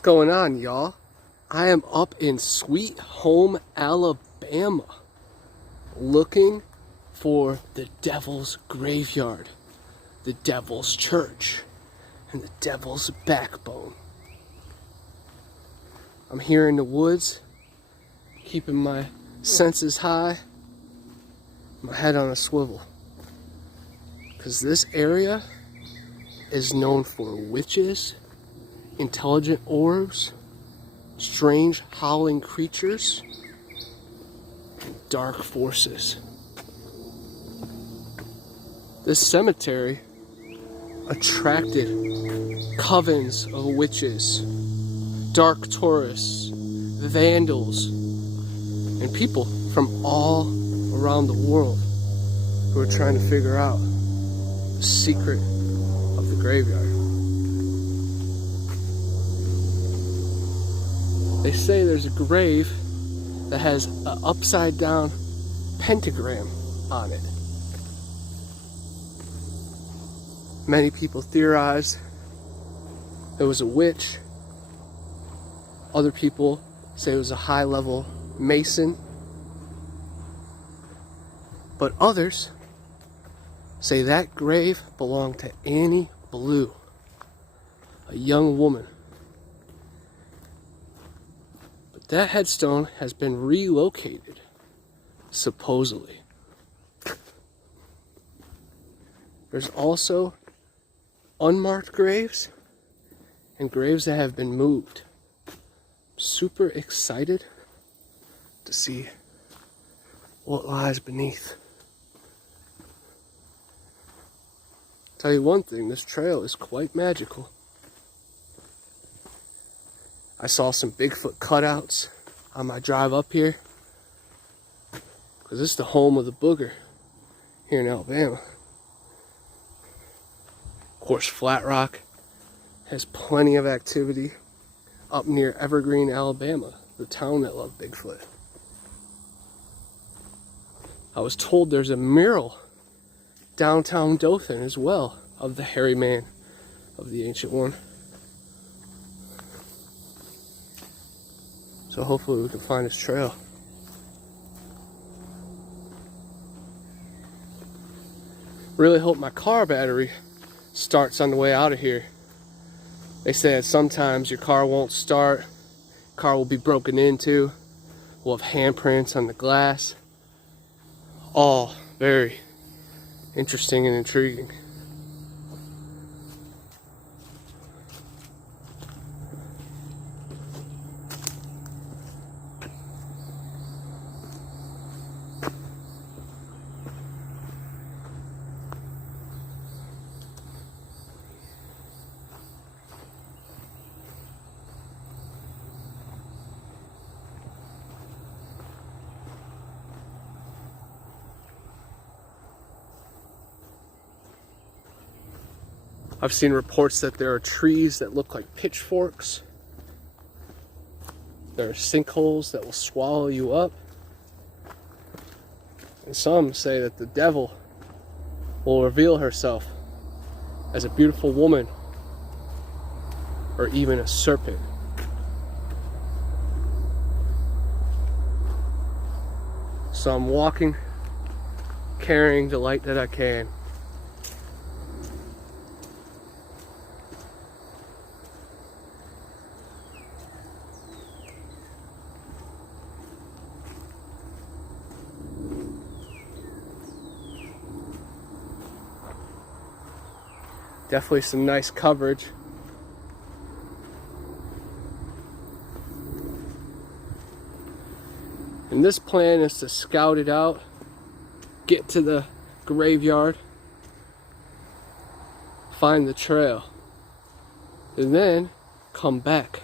What's going on, y'all? I am up in Sweet Home, Alabama, looking for the Devil's Graveyard, the Devil's Church, and the Devil's Backbone. I'm here in the woods, keeping my senses high, my head on a swivel, because this area is known for witches, intelligent orbs, strange howling creatures, and dark forces. This cemetery attracted covens of witches, dark tourists, vandals, and people from all around the world who are trying to figure out the secret of the graveyard. They say there's a grave that has an upside down pentagram on it. Many people theorize it was a witch. Other people say it was a high-level Mason. But others say that grave belonged to Annie Blue, a young woman. But that headstone has been relocated, supposedly. There's also unmarked graves and graves that have been moved. I'm super excited to see what lies beneath. Tell you one thing, this trail is quite magical. I saw some Bigfoot cutouts on my drive up here, because this is the home of the booger here in Alabama. Of course, Flat Rock has plenty of activity up near Evergreen, Alabama, the town that loved Bigfoot. I was told there's a mural downtown Dothan as well of the hairy man of the Ancient One. So hopefully we can find his trail. Really hope my car battery starts on the way out of here. They said sometimes your car won't start, car will be broken into, we'll have handprints on the glass. All very interesting and intriguing. I've seen reports that there are trees that look like pitchforks. There are sinkholes that will swallow you up. And some say that the devil will reveal herself as a beautiful woman or even a serpent. So I'm walking, carrying the light that I can. Definitely some nice coverage. And this plan is to scout it out, get to the graveyard, find the trail, and then come back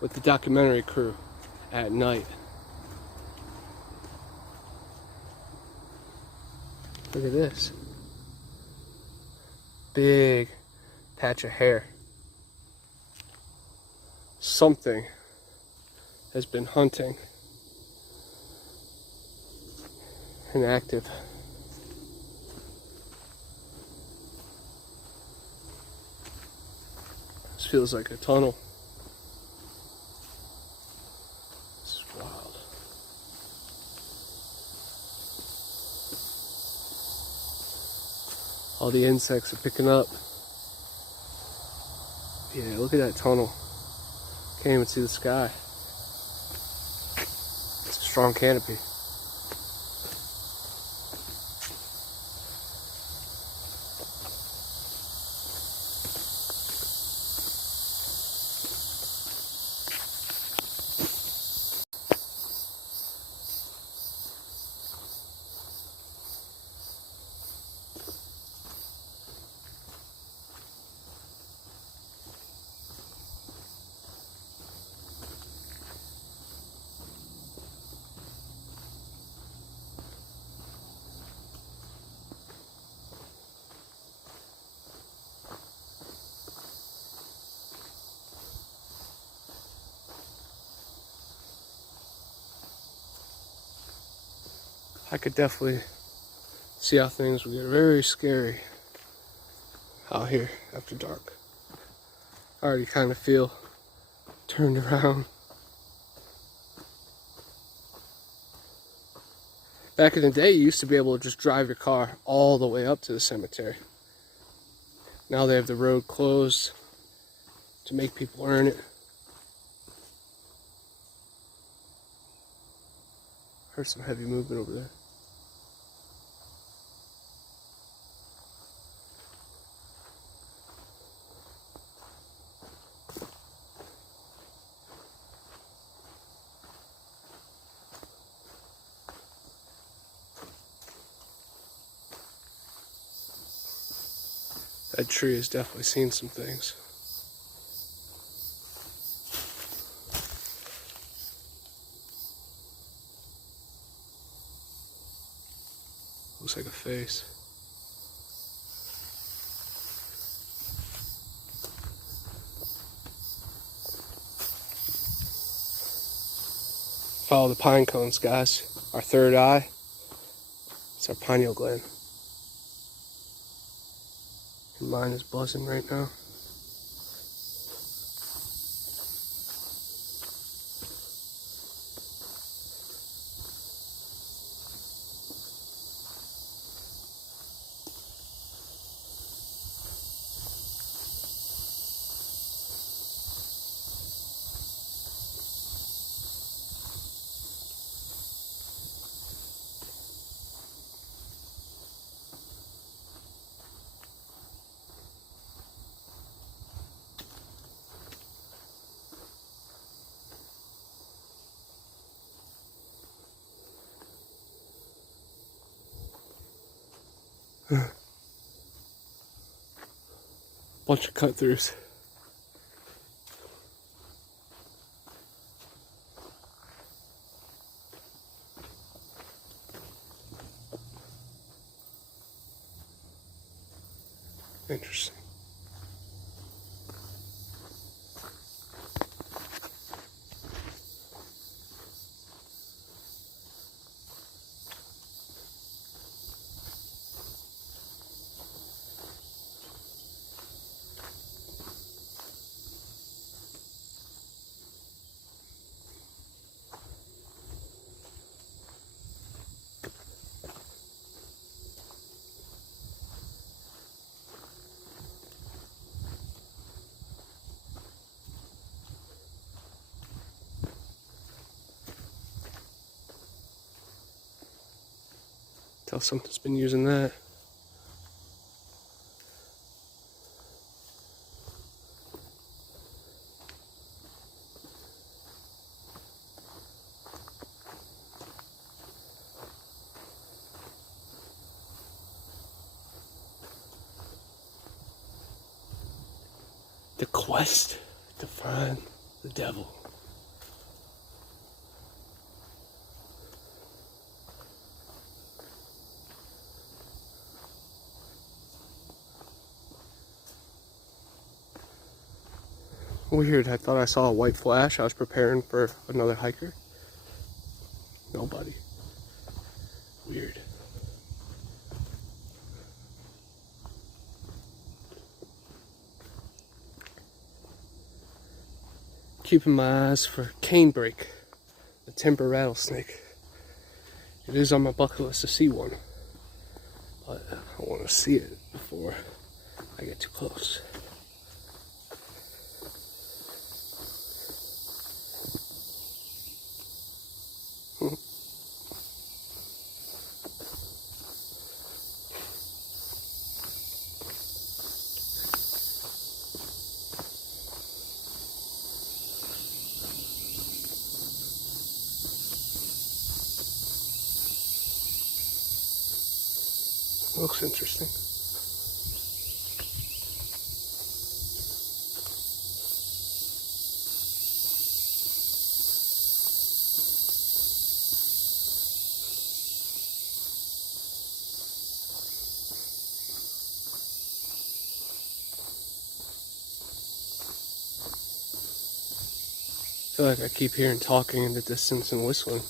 with the documentary crew at night. Look at this. Big patch of hair. Something has been hunting and active. This feels like a tunnel. All the insects are picking up. Yeah, look at that tunnel. Can't even see the sky. It's a strong canopy. I could definitely see how things would get very scary out here after dark. I already kind of feel turned around. Back in the day, you used to be able to just drive your car all the way up to the cemetery. Now they have the road closed to make people earn it. Heard some heavy movement over there. That tree has definitely seen some things. Looks like a face. Follow the pine cones, guys. Our third eye. It's our pineal gland. Your mind is buzzing right now. Bunch of cut throughs. Interesting. Tell something's been using that. The quest to find the devil. Weird, I thought I saw a white flash. I was preparing for another hiker. Nobody. Weird. Keeping my eyes for canebrake, the timber rattlesnake. It is on my bucket list to see one. But I want to see it before I get too close. Looks interesting. I feel like I keep hearing talking in the distance and whistling.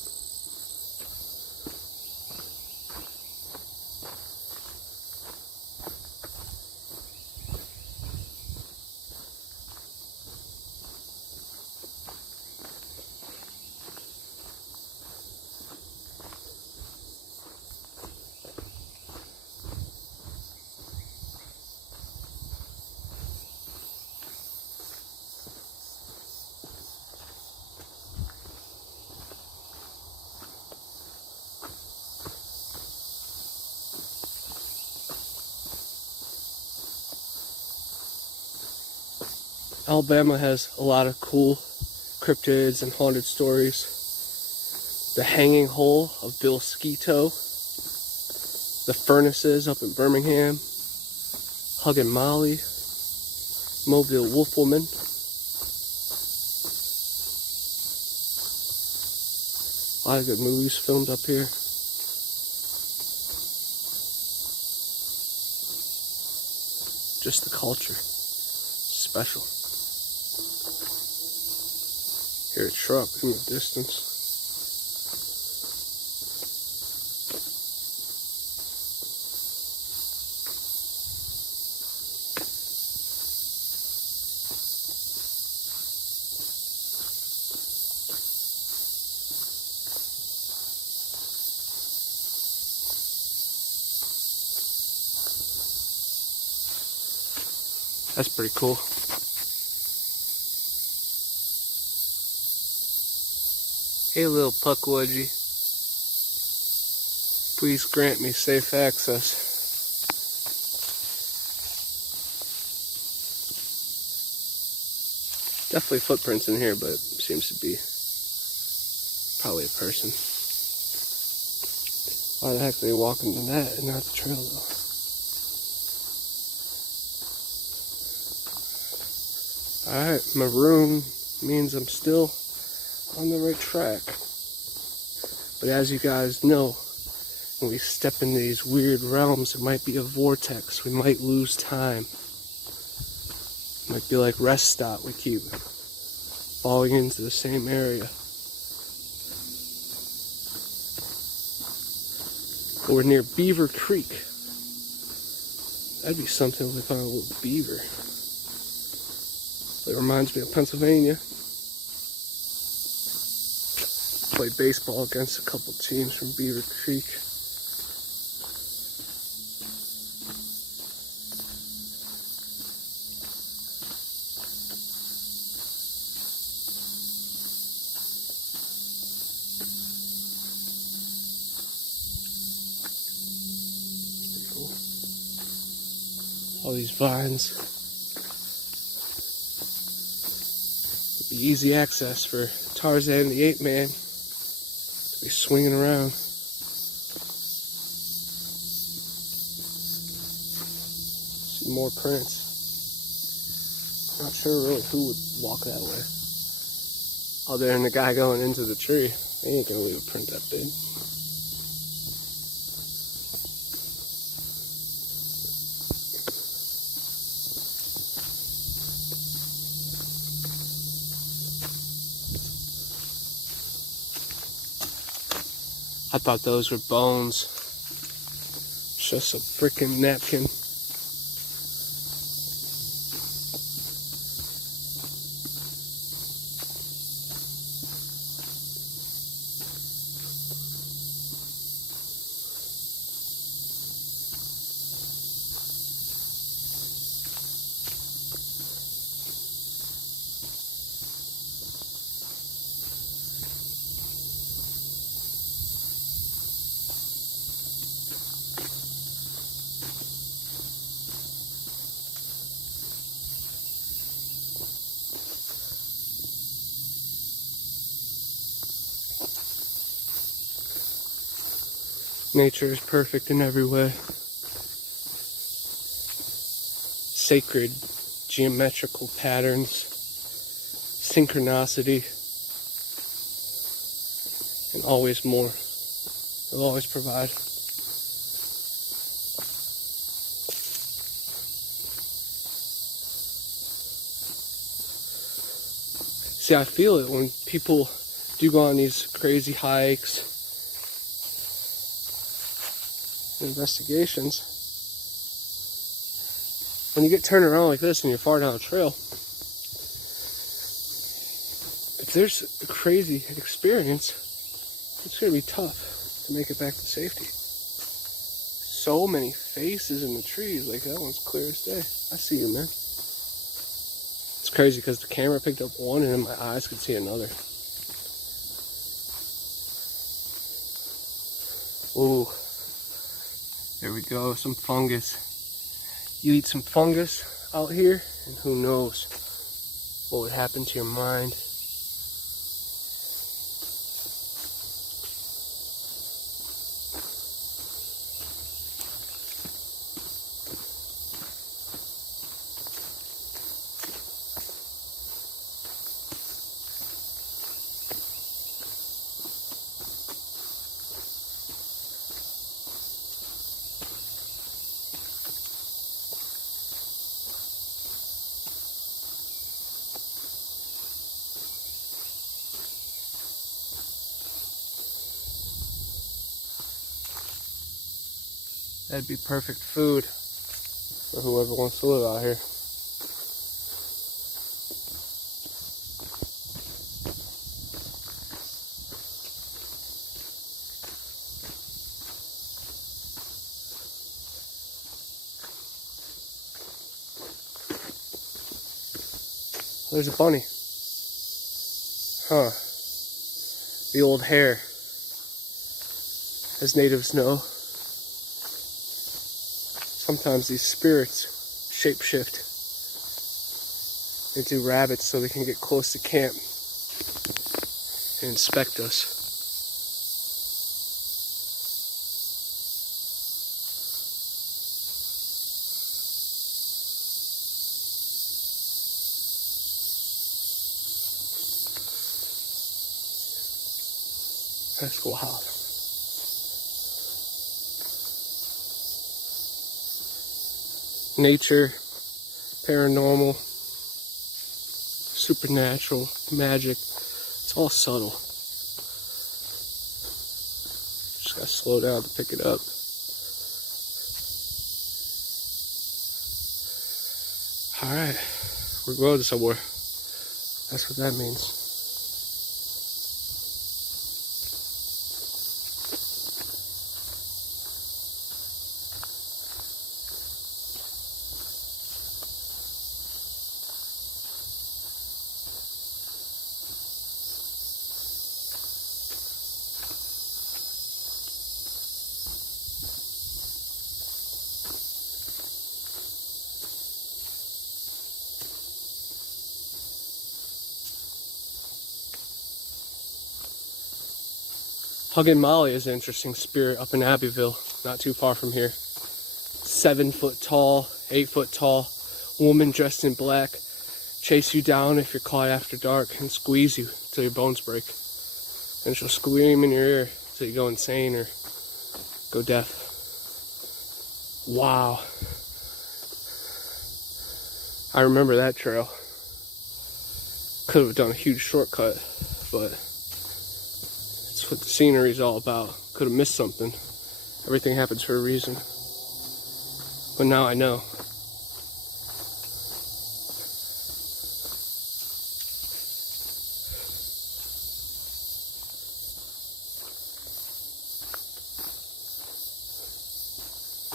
Alabama has a lot of cool cryptids and haunted stories. The hanging hole of Bill Skeeto, the furnaces up in Birmingham, Huggin' Molly, Mobile Wolfwoman. A lot of good movies filmed up here. Just the culture, special. Hear a truck in the distance. That's pretty cool. Hey little puckwudgie, please grant me safe access. Definitely footprints in here, but it seems to be probably a person. Why the heck are they walking in that and not the trail though? Alright, maroon means I'm still on the right track. But as you guys know, when we step into these weird realms, it might be a vortex. We might lose time. It might be like rest stop. We keep falling into the same area. But we're near Beaver Creek. That'd be something if we found a little beaver. It reminds me of Pennsylvania. Played baseball against a couple teams from Beaver Creek. Pretty cool. All these vines. Easy access for Tarzan and the Ape Man to be swinging around. See more prints. Not sure really who would walk that way. Other than the guy going into the tree. He ain't gonna leave a print that big. I thought those were bones. It's just a freaking napkin. Nature is perfect in every way. Sacred geometrical patterns, synchronicity, and always more. It'll always provide. See, I feel it when people do go on these crazy hikes, investigations. When you get turned around like this and you're far down a trail, if there's a crazy experience, it's going to be tough to make it back to safety. So many faces in the trees, like that one's clear as day. I see you, man. It's crazy because the camera picked up one and then my eyes could see another. Ooh, there we go, some fungus. You eat some fungus out here and who knows what would happen to your mind. That'd be perfect food for whoever wants to live out here. There's a bunny. Huh. The old hare, as natives know. Sometimes these spirits shapeshift into rabbits so they can get close to camp and inspect us. That's wild. Nature, paranormal, supernatural, magic, it's all subtle. Just gotta slow down to pick it up. Alright, we're going somewhere. That's what that means. Huggin' Molly is an interesting spirit up in Abbeville, not too far from here. 7 foot tall, 8 foot tall, woman dressed in black, chase you down if you're caught after dark and squeeze you till your bones break. And she'll scream in your ear till you go insane or go deaf. Wow. I remember that trail. Could have done a huge shortcut, but that's what the scenery is all about. Could have missed something. Everything happens for a reason. But now I know.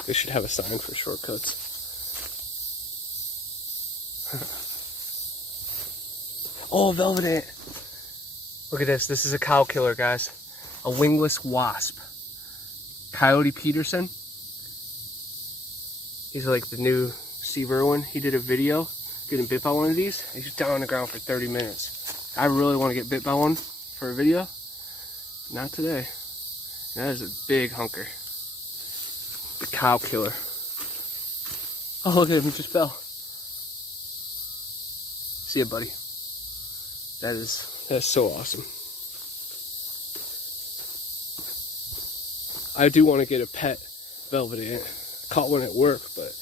They should have a sign for shortcuts. Oh, velvet ant. Look at this. This is a cow killer, guys. A wingless wasp. Coyote Peterson. He's like the new Steve Irwin. He did a video getting bit by one of these. He's down on the ground for 30 minutes. I really want to get bit by one for a video. Not today. That is a big hunker. The cow killer. Oh, look at him, he just fell. See ya, buddy. That's so awesome. I do want to get a pet velvet ant. I caught one at work, but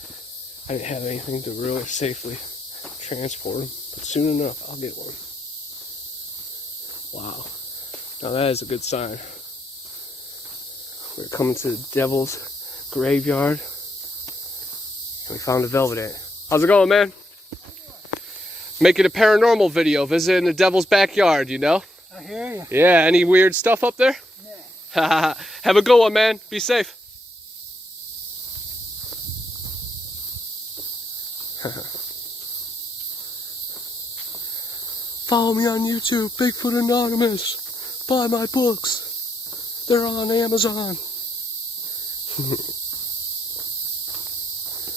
I didn't have anything to really safely transport them. But soon enough, I'll get one. Wow. Now that is a good sign. We're coming to the devil's graveyard. And we found a velvet ant. How's it going, man? Making a paranormal video, visiting the devil's backyard, you know? I hear you. Yeah, any weird stuff up there? Yeah. Have a good one, man. Be safe. Follow me on YouTube, Bigfoot Anonymous. Buy my books. They're on Amazon.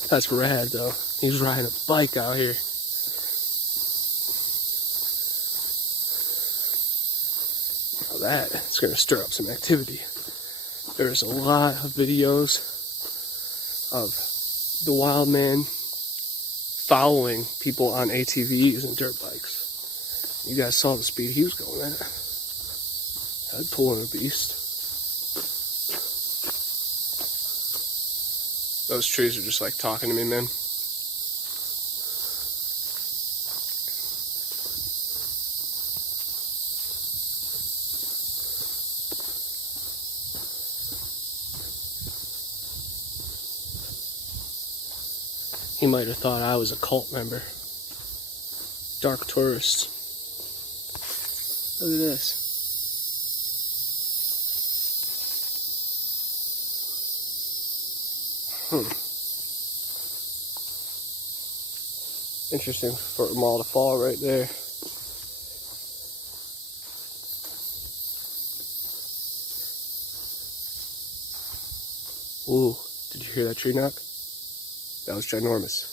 That's rad, though. He's riding a bike out here. Now that's going to stir up some activity. There's a lot of videos of the wild man following people on ATVs and dirt bikes. You guys saw the speed he was going at. I'd pull in a beast. Those trees are just like talking to me, man. He might have thought I was a cult member. Dark tourist. Look at this. Interesting for them all to fall right there. Ooh, did you hear that tree knock? That was ginormous.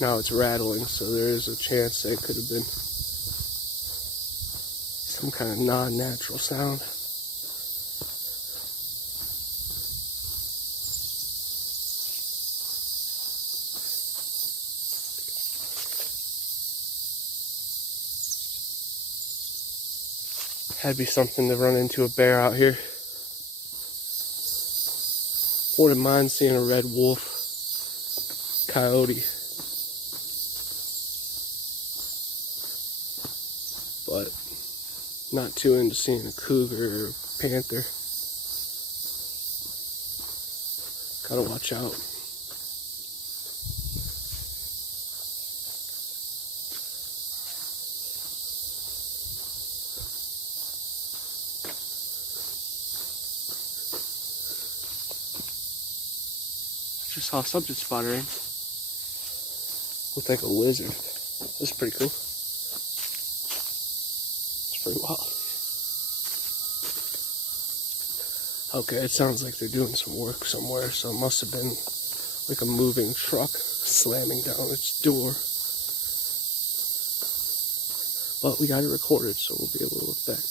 Now it's rattling, so there is a chance that it could have been some kind of non-natural sound. Had to be something to run into a bear out here. Wouldn't mind seeing a red wolf, coyote. But not too into seeing a cougar or panther. Gotta watch out. Just saw something sputtering. Looked like a lizard. That's pretty cool. It's pretty wild. Okay, it sounds like they're doing some work somewhere, so it must have been like a moving truck slamming down its door. But we got it recorded, so we'll be able to look back.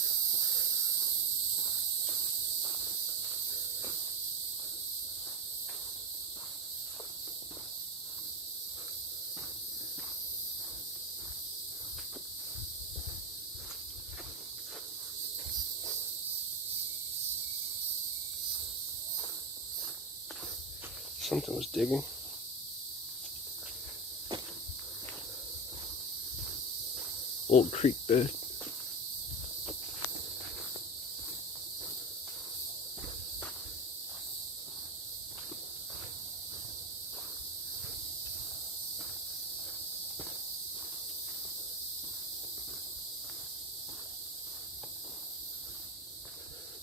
Something was digging. Old creek bed.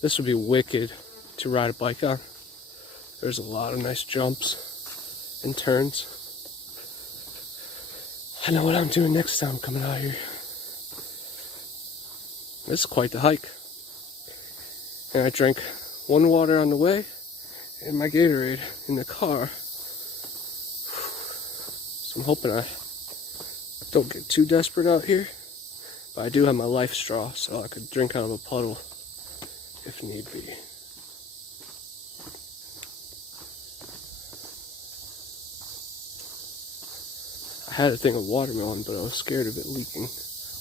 This would be wicked to ride a bike on. There's a lot of nice jumps and turns. I know what I'm doing next time coming out here. This is quite the hike. And I drank one water on the way and my Gatorade in the car. So I'm hoping I don't get too desperate out here. But I do have my life straw, so I could drink out of a puddle if need be. I had a thing of watermelon, but I was scared of it leaking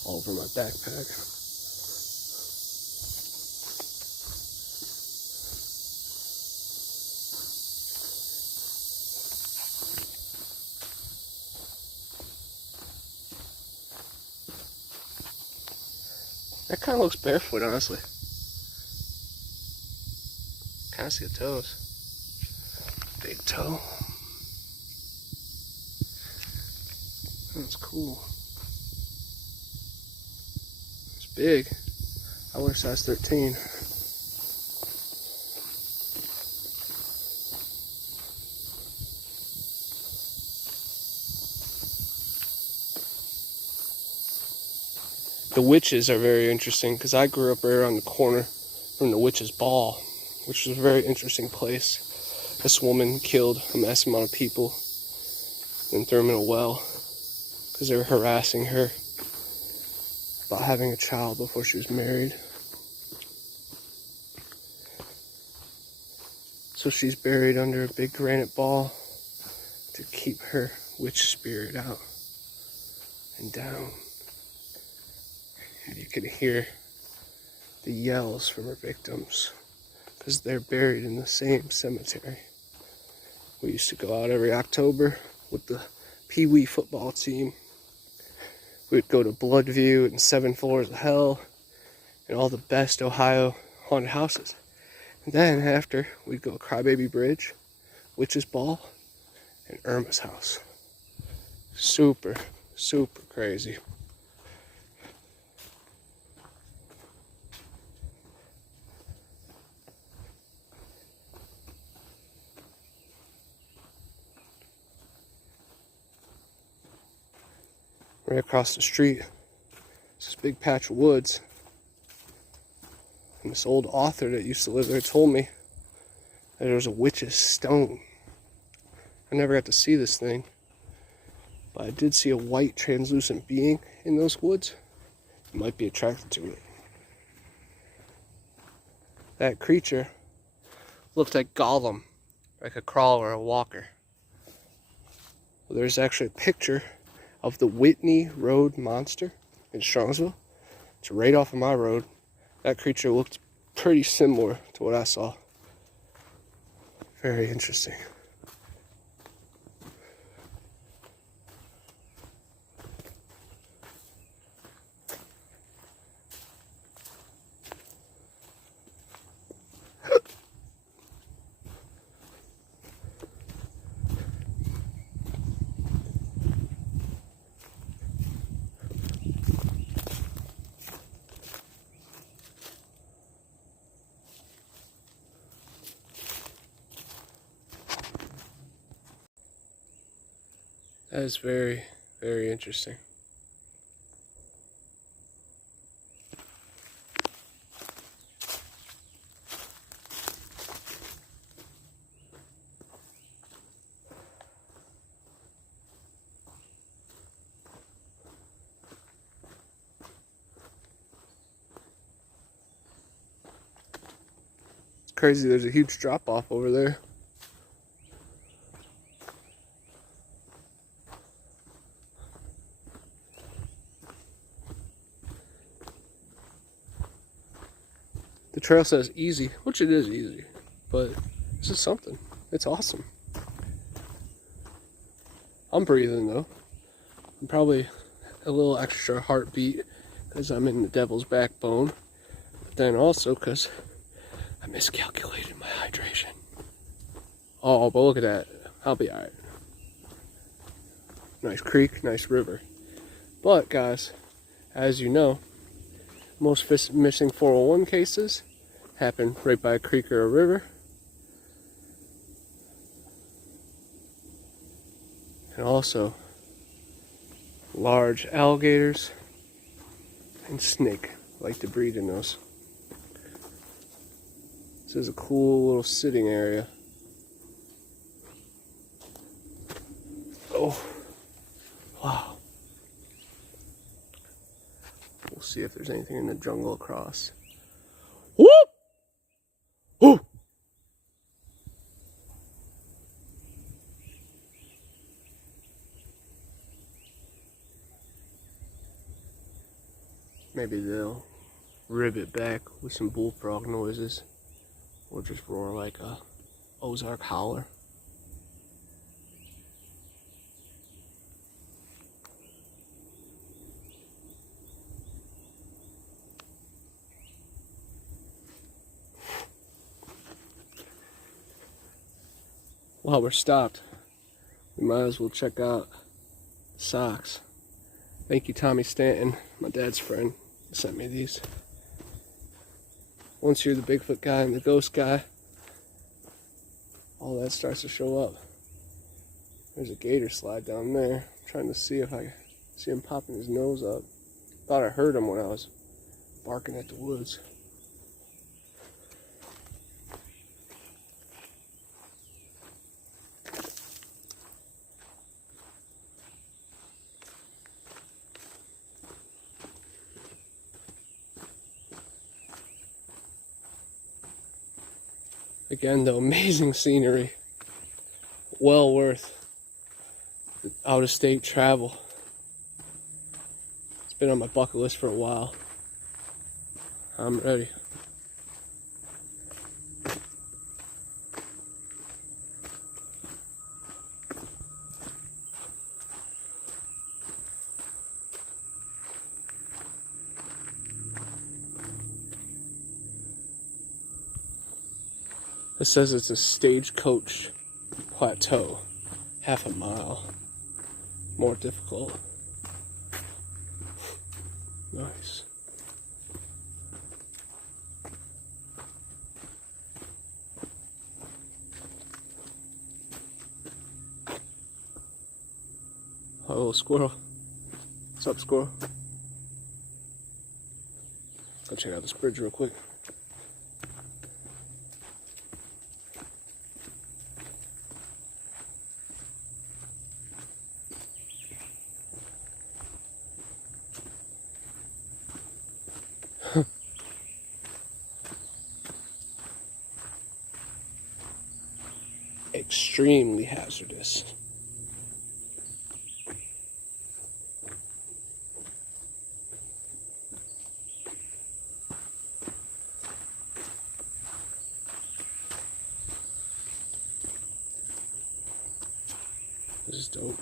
all over my backpack. That kind of looks barefoot, honestly. Kind of see the toes. Big toe. That's cool. It's big. I wear size 13. The witches are very interesting because I grew up right around the corner from the witch's ball, which was a very interesting place. This woman killed a massive amount of people and threw them in a well because they were harassing her about having a child before she was married. So she's buried under a big granite ball to keep her witch spirit out and down. And you can hear the yells from her victims because they're buried in the same cemetery. We used to go out every October with the Pee Wee football team. We'd go to Bloodview and 7 Floors of Hell and all the best Ohio haunted houses. And then after, we'd go to Crybaby Bridge, Witch's Ball, and Irma's house. Super, super crazy. Right across the street, it's this big patch of woods. And this old author that used to live there told me that there was a witch's stone. I never got to see this thing, but I did see a white translucent being in those woods. I might be attracted to it. That creature looked like Gollum, like a crawler or a walker. Well, there's actually a picture of the Whitney Road Monster in Strongsville. It's right off of my road. That creature looked pretty similar to what I saw. Very interesting. That is very, very interesting. It's crazy, there's a huge drop off over there. The trail says easy, which it is easy, but this is something. It's awesome. I'm breathing though. I'm probably a little extra heartbeat because I'm in the devil's backbone, but then also because I miscalculated my hydration. Oh, but look at that. I'll be alright. Nice creek, nice river. But guys, as you know, most missing 401 cases happen right by a creek or a river. And also large alligators and snake like to breed in those. This is a cool little sitting area. Oh, wow. We'll see if there's anything in the jungle across. Whoop! Whoop! Maybe they'll rib it back with some bullfrog noises, or just roar like a Ozark howler. While we're stopped, we might as well check out the socks. Thank you, Tommy Stanton, my dad's friend, sent me these. Once you're the Bigfoot guy and the ghost guy, all that starts to show up. There's a gator slide down there. I'm trying to see if I see him popping his nose up. Thought I heard him when I was barking at the woods. Again, though, amazing scenery. Well worth the out-of-state travel. It's been on my bucket list for a while. I'm ready. It says it's a stagecoach plateau, half a mile. More difficult. Nice. Oh, little squirrel. What's up, squirrel? Go check out this bridge real quick. Extremely hazardous. This is dope.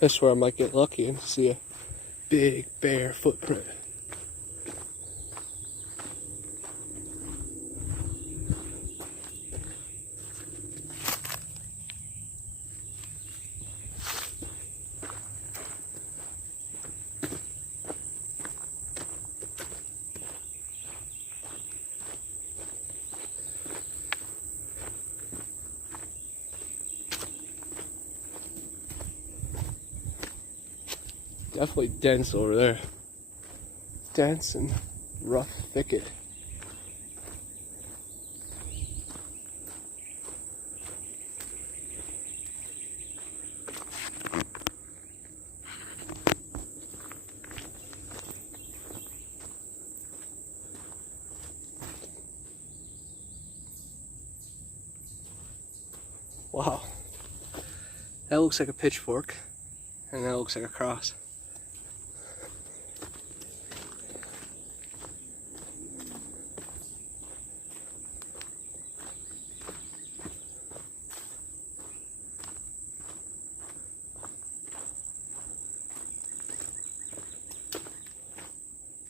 That's where I might get lucky and see a big bear footprint. Definitely dense over there. Dense and rough thicket. Wow. That looks like a pitchfork, and that looks like a cross.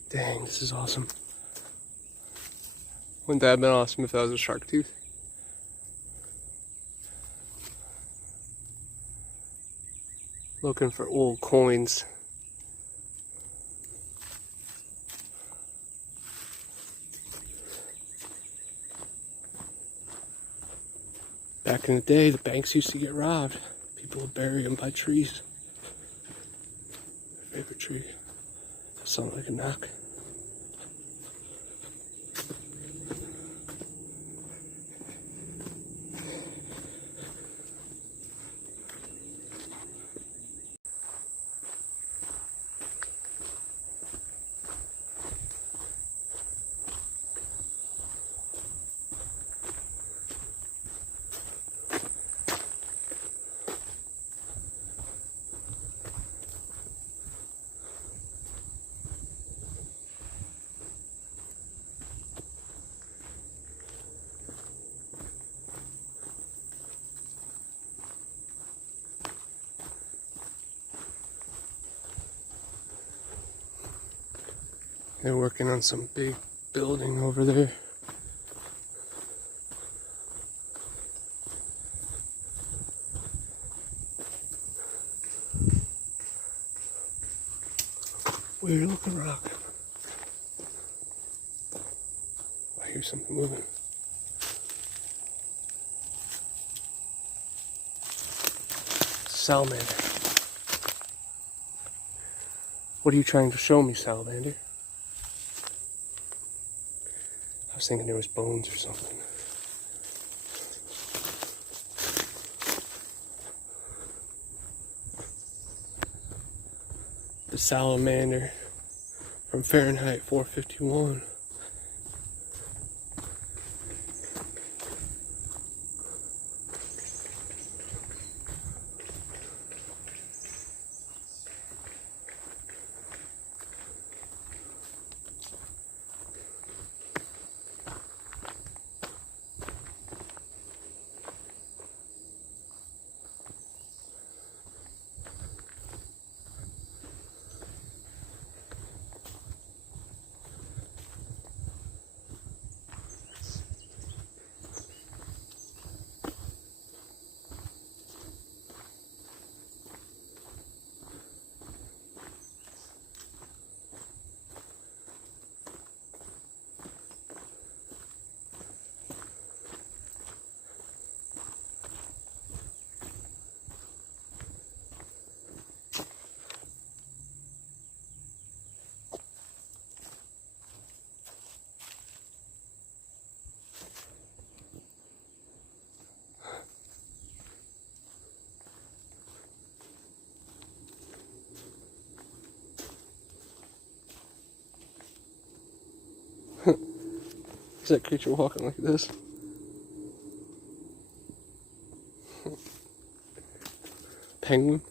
Dang, this is awesome. Wouldn't that have been awesome if that was a shark tooth? Looking for old coins. Back in the day, the banks used to get robbed. People would bury them by trees. Their favorite tree. That sounded like a knock. They're working on some big building over there. Weird looking rock. I hear something moving. Salamander. What are you trying to show me, salamander? I was thinking there was bones or something. The salamander from Fahrenheit 451. Is that creature walking like this? Penguin?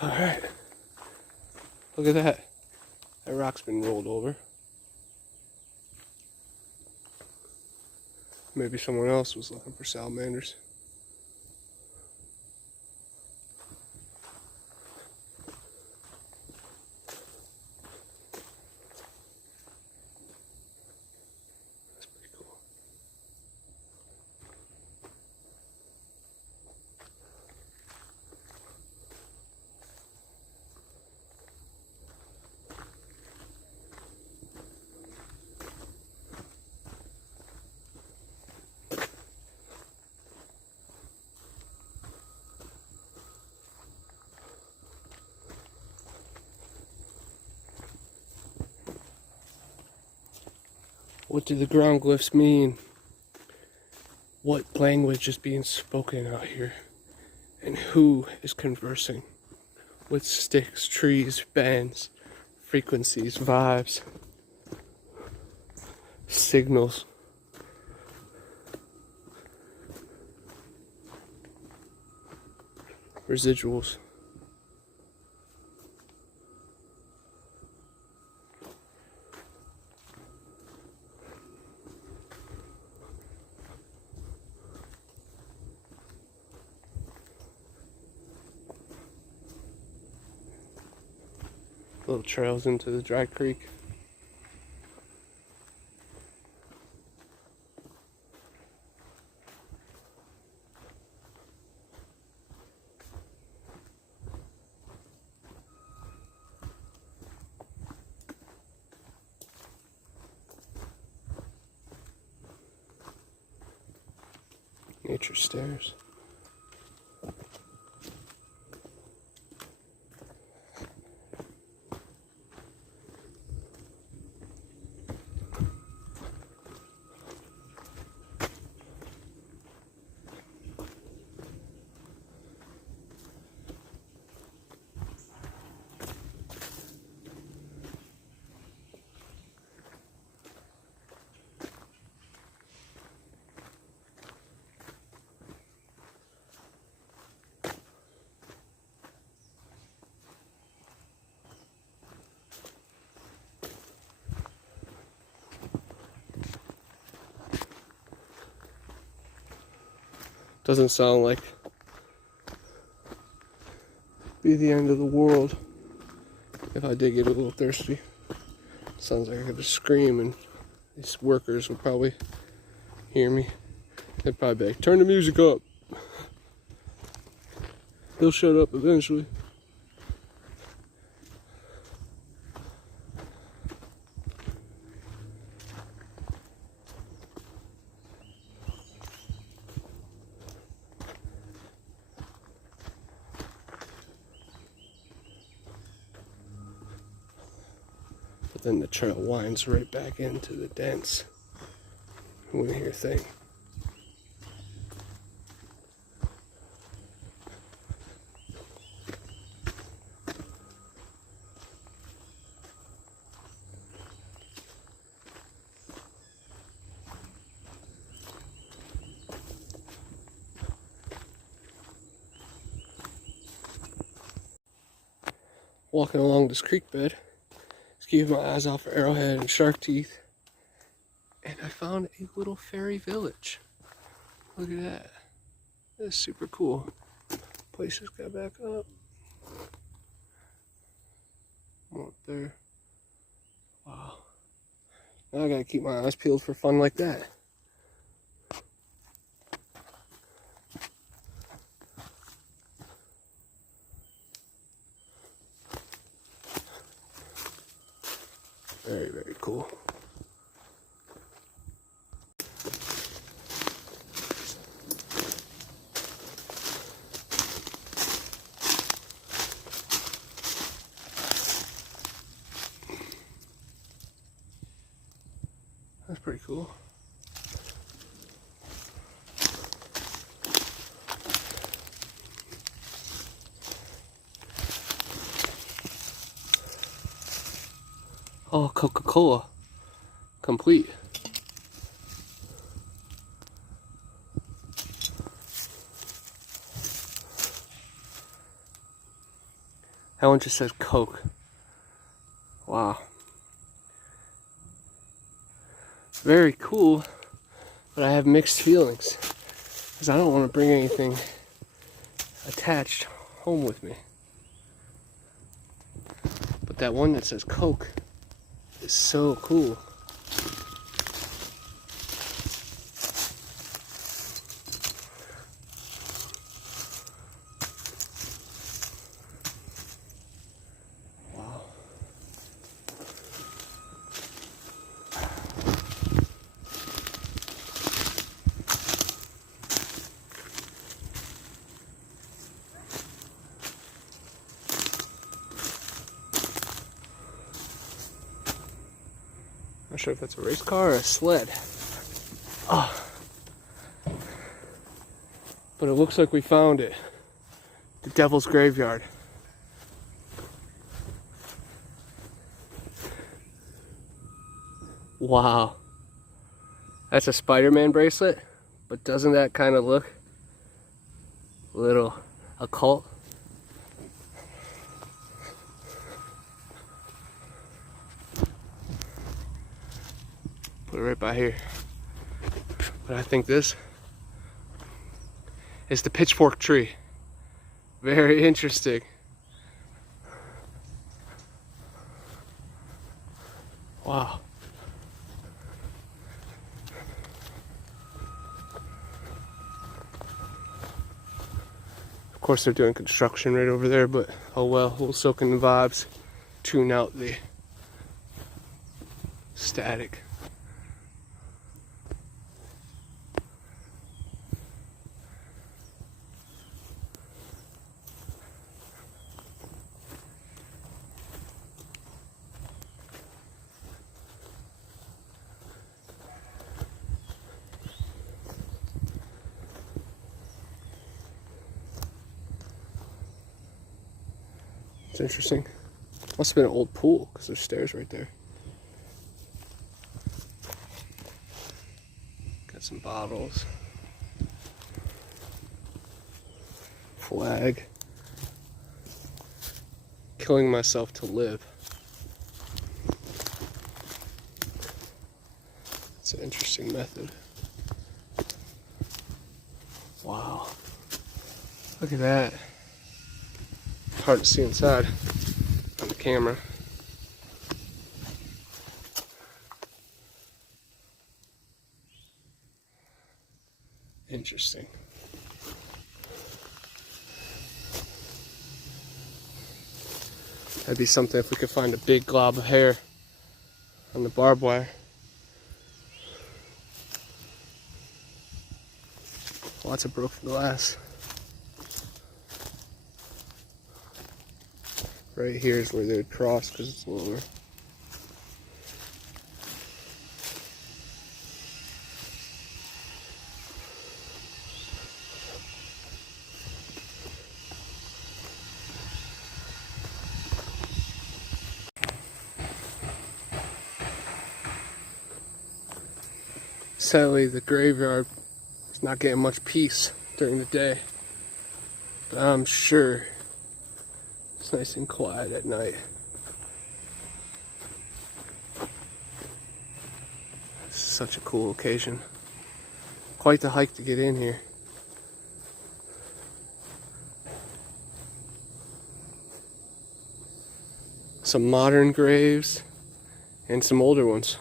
Alright. Look at that. That rock's been rolled over. Maybe someone else was looking for salamanders. That's pretty cool. What do the ground glyphs mean? What language is being spoken out here? And who is conversing with sticks, trees, bands, frequencies, vibes, signals? Residuals. Little trails into the dry creek. Nature stairs. Doesn't sound like be the end of the world if I did get a little thirsty. Sounds like I could just scream and these workers would probably hear me. They'd probably be like, turn the music up. He'll shut up eventually. But then the trail winds right back into the dense windier thing. Walking along this creek bed, just keeping my eyes out for arrowhead and shark teeth, and I found a little fairy village. Look at that. That's super cool. Place just got back up. I'm up there. Wow. Now I gotta keep my eyes peeled for fun like that. Very, very cool. That's pretty cool. Oh, Coca-Cola. Complete. That one just says Coke. Wow. Very cool, but I have mixed feelings because I don't want to bring anything attached home with me. But that one that says Coke is so cool. Wow. Not sure if that's a race car or a sled. Oh. But it looks like we found it. The Devil's Graveyard. Wow. That's a Spider-Man bracelet, but doesn't that kind of look a little occult? Put it right by here. But I think this is the pitchfork tree. Very interesting. Wow. Of course they're doing construction right over there, but oh well, we'll soak in the vibes, tune out the static. It's interesting. Must have been an old pool because there's stairs right there. Got some bottles. Flag. Killing myself to live. It's an interesting method. Wow. Look at that. hard to see inside on the camera. Interesting. That'd be something if we could find a big glob of hair on the barbed wire. Lots of broken glass. Right here is where they would cross because it's lower. Sadly, the graveyard is not getting much peace during the day, but I'm sure it's nice and quiet at night. This is such a cool location. Quite the hike to get in here. Some modern graves and some older ones.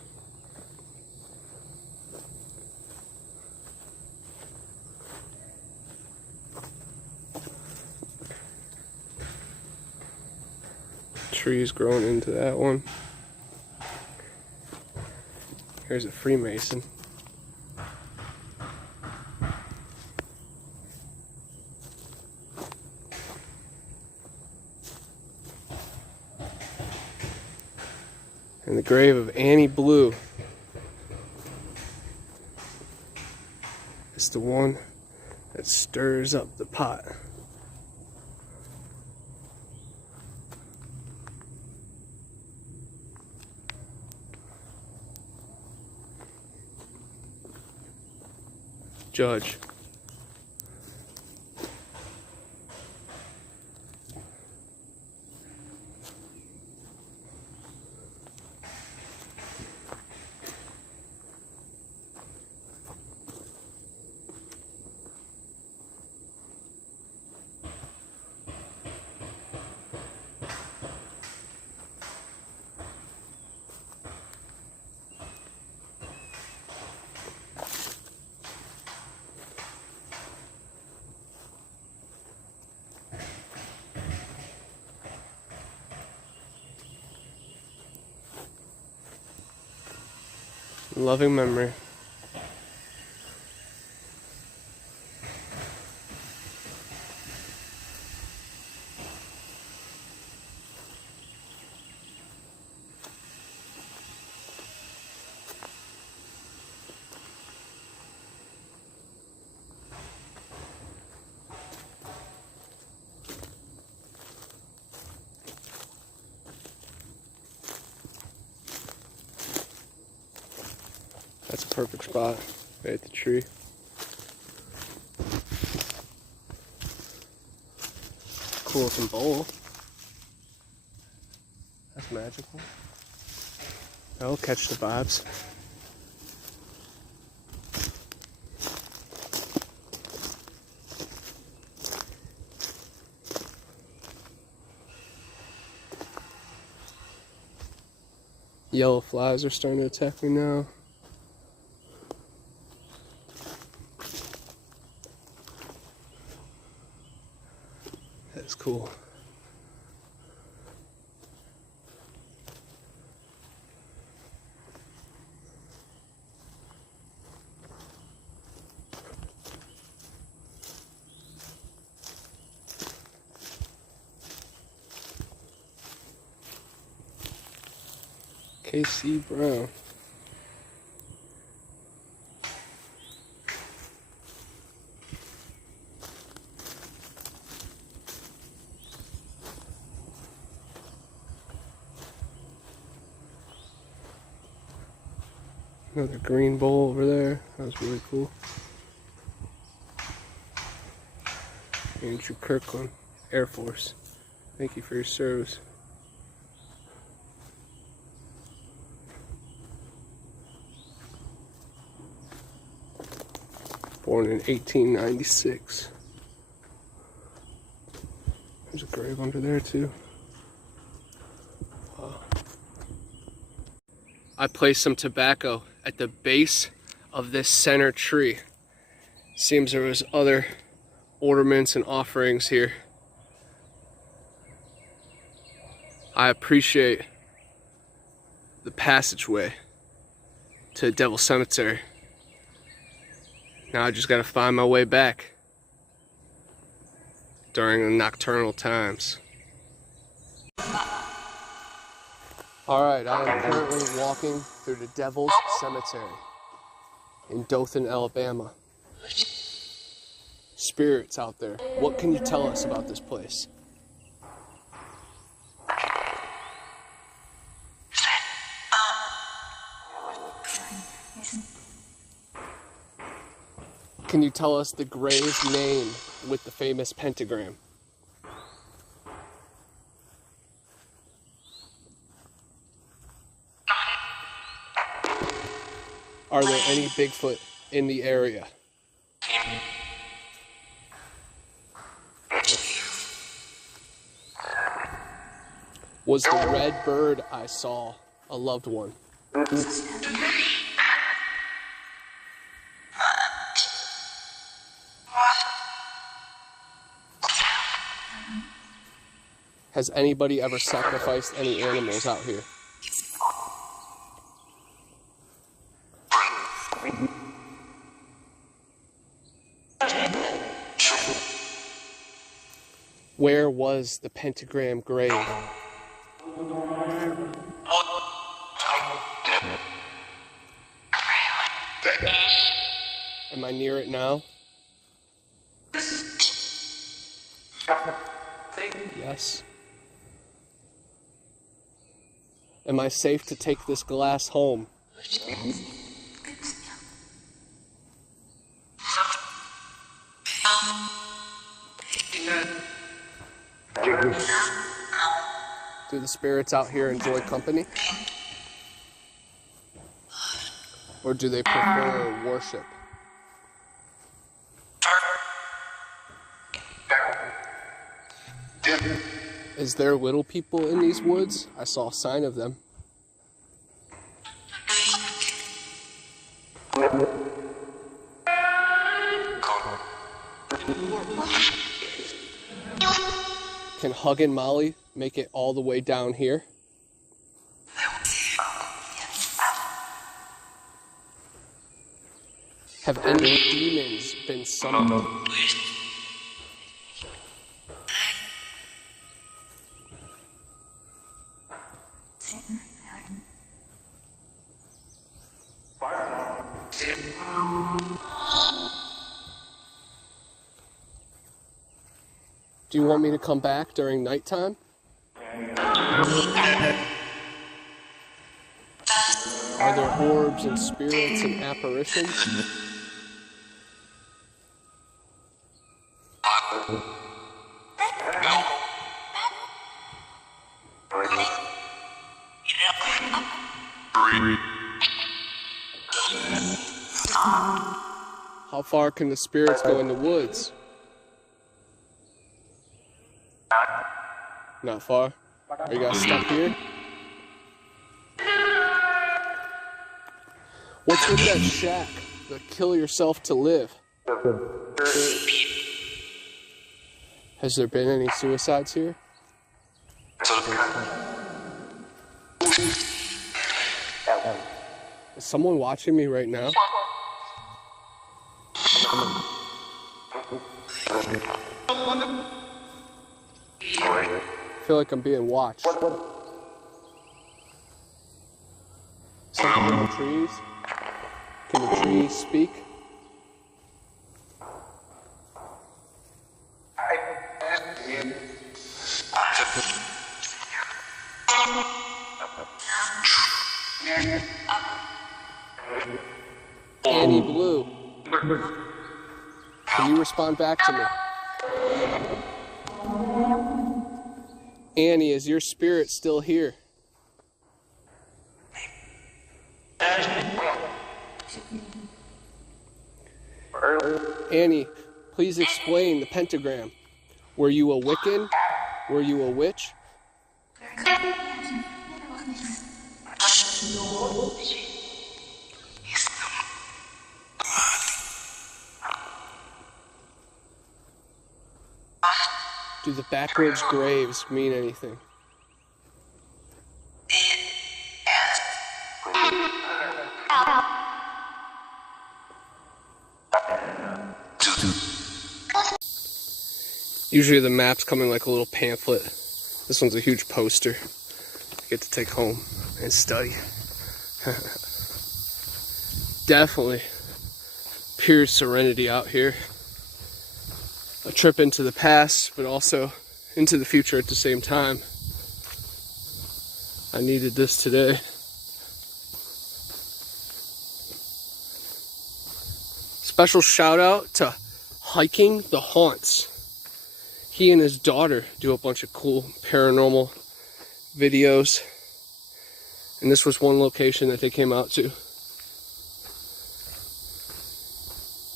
Trees growing into that one. Here's a Freemason. And the grave of Annie Blue. It's the one that stirs up the pot. Judge. Loving memory. That's a perfect spot, right at the tree. Cool looking bowl. That's magical. That'll catch the vibes. Yellow flies are starting to attack me now. That's cool. KC Brown. Another green bowl over there. That was really cool. Andrew Kirkland, Air Force. Thank you for your service. Born in 1896. There's a grave under there too. Wow. I placed some tobacco at the base of this center tree. Seems there was other ornaments and offerings here. I appreciate the passageway to the Devil's Cemetery. Now I just gotta find my way back during the nocturnal times. Alright, I am currently walking through the Devil's Cemetery in Dothan, Alabama. Spirits out there. What can you tell us about this place? Can you tell us the grave's name with the famous pentagram? Are there any Bigfoot in the area? Was the red bird I saw a loved one? Has anybody ever sacrificed any animals out here? Where was the pentagram grave? Am I near it now? Yes. Am I safe to take this glass home? Do the spirits out here enjoy company? Or do they prefer worship? Is there little people in these woods? I saw a sign of them. Can Hug and Molly make it all the way down here? Have any demons been summoned? Do you want me to come back during nighttime? Are there orbs and spirits and apparitions? How far can the spirits go in the woods? Not far. Are you guys stuck here? What's with that shack? The kill yourself to live. Has there been any suicides here? Is someone watching me right now? I feel like I'm being watched. Something in the trees? Can the trees speak? Annie Blue, can you respond back to me? Annie, is your spirit still here? Annie, please explain the pentagram. Were you a Wiccan Were you a witch? Do the backwards graves mean anything? Usually the maps come in like a little pamphlet. This one's a huge poster. I get to take home and study. Definitely pure serenity out here. A trip into the past, but also into the future at the same time. I needed this today. Special shout out to Hiking the Haunts. He and his daughter do a bunch of cool paranormal videos. And this was one location that they came out to.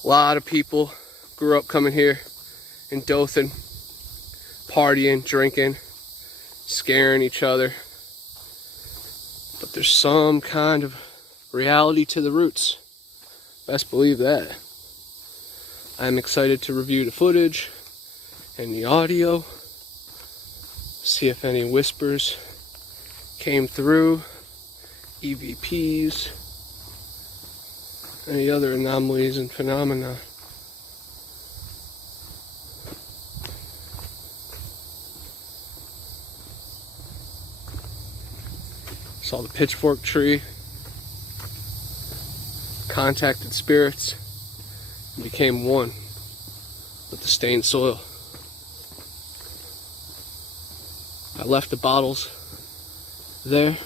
A lot of people grew up coming here in Dothan, partying, drinking, scaring each other. But there's some kind of reality to the roots. Best believe that. I'm excited to review the footage and the audio, see if any whispers came through, EVPs, any other anomalies and phenomena. Saw the pitchfork tree, contacted spirits, and became one with the stained soil. I left the bottles there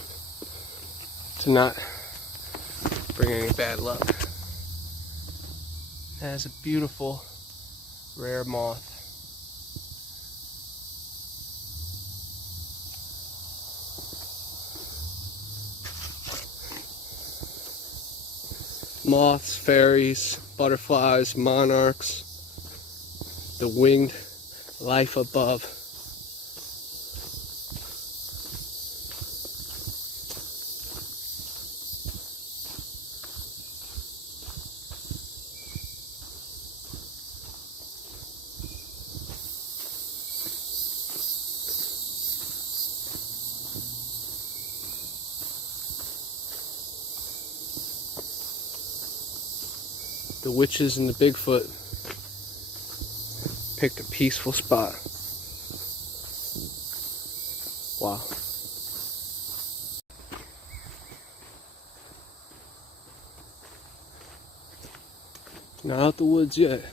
to not bring any bad luck. That is a beautiful, rare moth. Moths, fairies, butterflies, monarchs, the winged life above. The witches and the Bigfoot picked a peaceful spot. Wow. Not out the woods yet.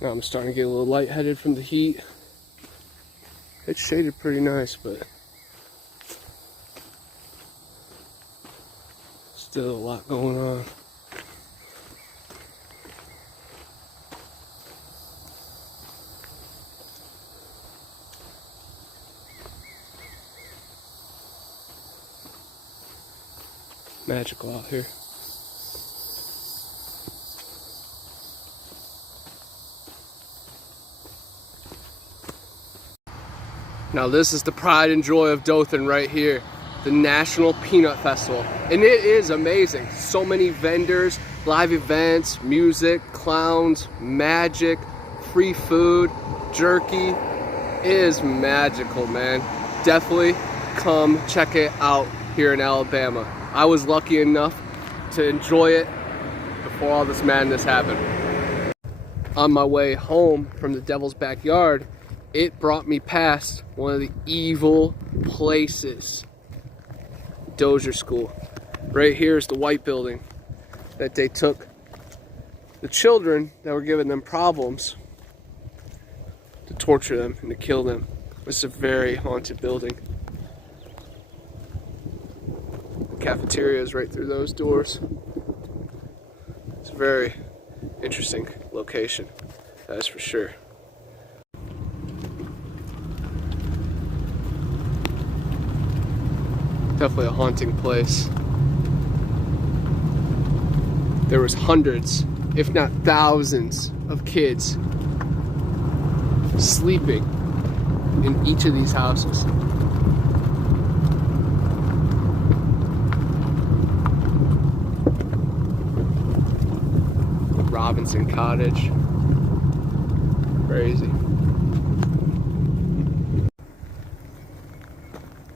Now I'm starting to get a little lightheaded from the heat. It's shaded pretty nice, but still a lot going on. Magical out here. Now this is the pride and joy of Dothan right here. The National Peanut Festival, and it is amazing. So many vendors, live events, music, clowns, magic, free food, jerky. It is magical, man. Definitely come check it out here in Alabama. I was lucky enough to enjoy it before all this madness happened. On my way home from the Devil's Backyard, it brought me past one of the evil places. Dozier School. Right here is the white building that they took the children that were giving them problems to torture them and to kill them. It's a very haunted building. The cafeteria is right through those doors. It's a very interesting location, that's for sure. Definitely a haunting place. There was hundreds, if not thousands, of kids sleeping in each of these houses. Robinson Cottage. Crazy.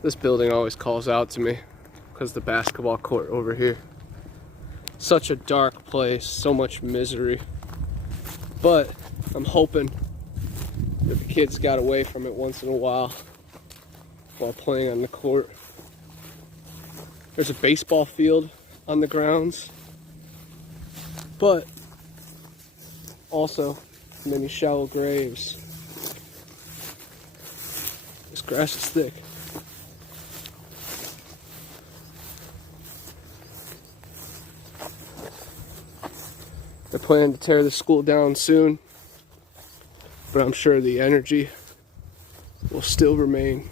This building always calls out to me because the basketball court over here. Such a dark place, so much misery. But I'm hoping that the kids got away from it once in a while playing on the court. There's a baseball field on the grounds, but also many shallow graves. This grass is thick. They're planning to tear the school down soon, but I'm sure the energy will still remain.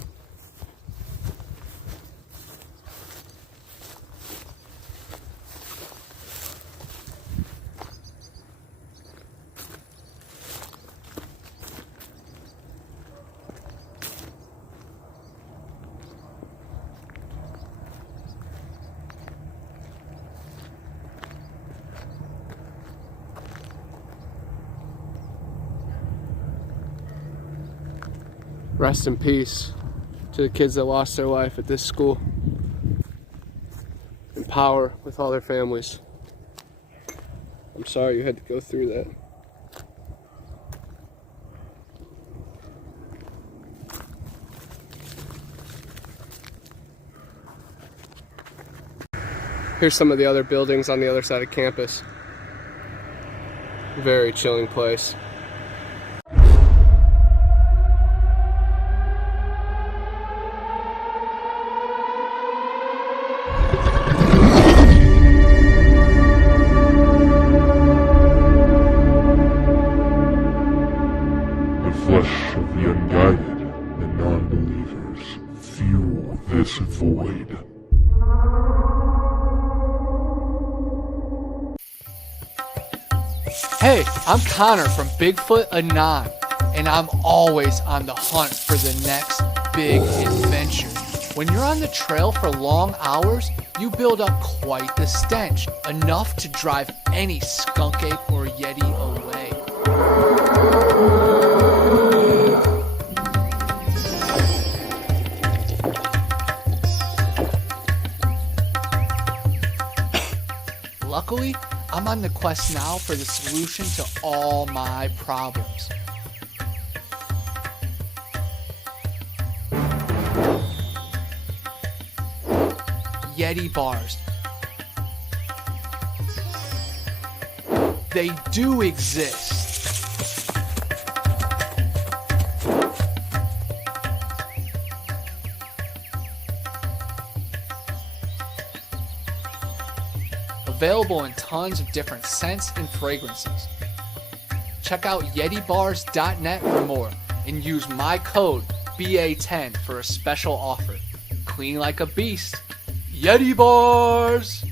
Rest in peace to the kids that lost their life at this school. And power with all their families. I'm sorry you had to go through that. Here's some of the other buildings on the other side of campus. Very chilling place. Flesh of the unguided and non-believers fuel this void. Hey, I'm Connor from Bigfoot Anon, and I'm always on the hunt for the next big adventure. When you're on the trail for long hours, you build up quite the stench, enough to drive any skunk ape or yeti away. Luckily, I'm on the quest now for the solution to all my problems. Yeti bars. They do exist. Available in tons of different scents and fragrances. Check out YetiBars.net for more and use my code BA10 for a special offer. Clean like a beast. Yeti Bars!